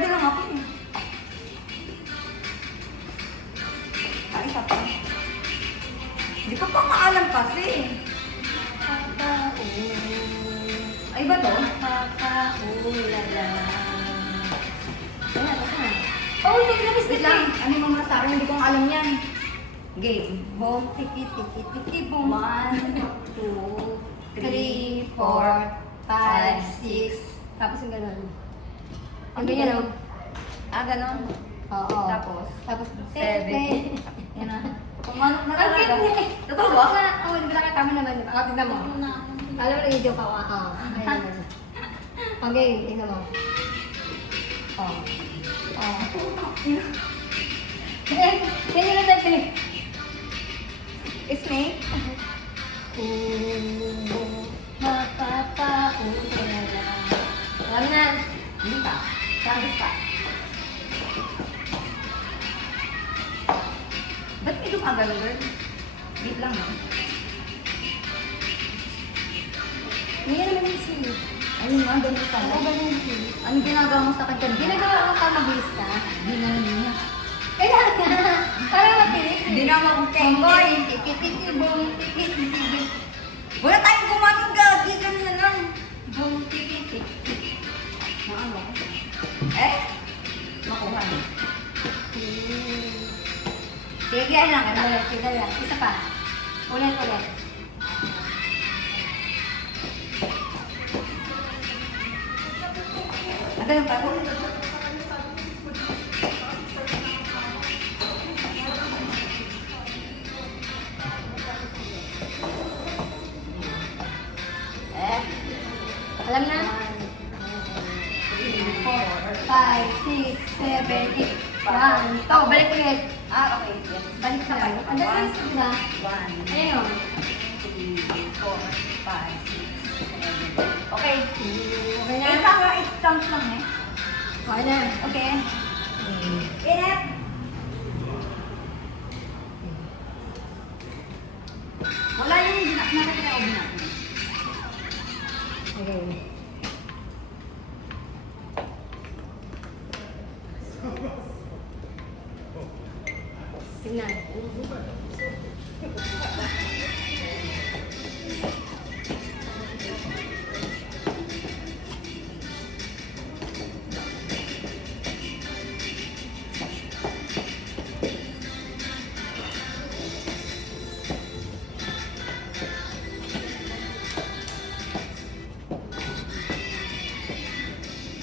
ready lang ako eh. Ay, isa pa. Hindi ko pa maalam kasi. Ay ba to? Kakaulala. Ayan, ako na. Oh, hindi ko na-miss Wait lang. Ano yung mga sa akin? Hindi ko alam yan. Game. Boom, tiki, tiki, tiki, boom. 1, 2, 3, 4, 5, 6. Tapos yung gano'n. Ang Ang ganyan, oh. Ah, ganon. Oo. Tapos, Tapos, 7. Yan na. Pumanok na Ang talaga. cute niya. Totoo ba? Oo, di ba nakatama naman? Ako, tignan mo. Alam mo, nag-video ka. Oo. Ayan. Okay, tignan mo. Oo. Oo. Ganyan na dati. Snake? Mapapaulala. Alam na. Hindi pa. Sabit pa. Ba't may gumagano, girl? Wait lang, no? Ngayon naman yung silip. Ayun nga, ganun pala. Oo, ganun yung silip. Anong ginagawa mo sa kanya? Ginagawa ko para mabilis ka. Hindi na niya. Kailangan nga. Para mabilis. Hindi na ako kengkoy. Tiki-tiki-boom, tiki-tiki-boom. Wala tayong gumamit gagi. Ganun na lang. Boom, tiki-tiki. Maano? Eh? Makuha na. Sige, kaya lang. Ano? Ulit, sige lang. Isa pa. Ulit. Ganun pa. Alam na? 4, 5, 6, 7, 8. 1. Ito, balik ulit. Ah, okay. Yes. Balik sa balik. Ang dami sa diba? 1, Ayun. 2, 3, 4, 5, 6, 7. Okay. Okay na? 8 counts lang eh. Okay na. Okay. Inep! Wala yung nakakita ko binak. Okay. Tingnan.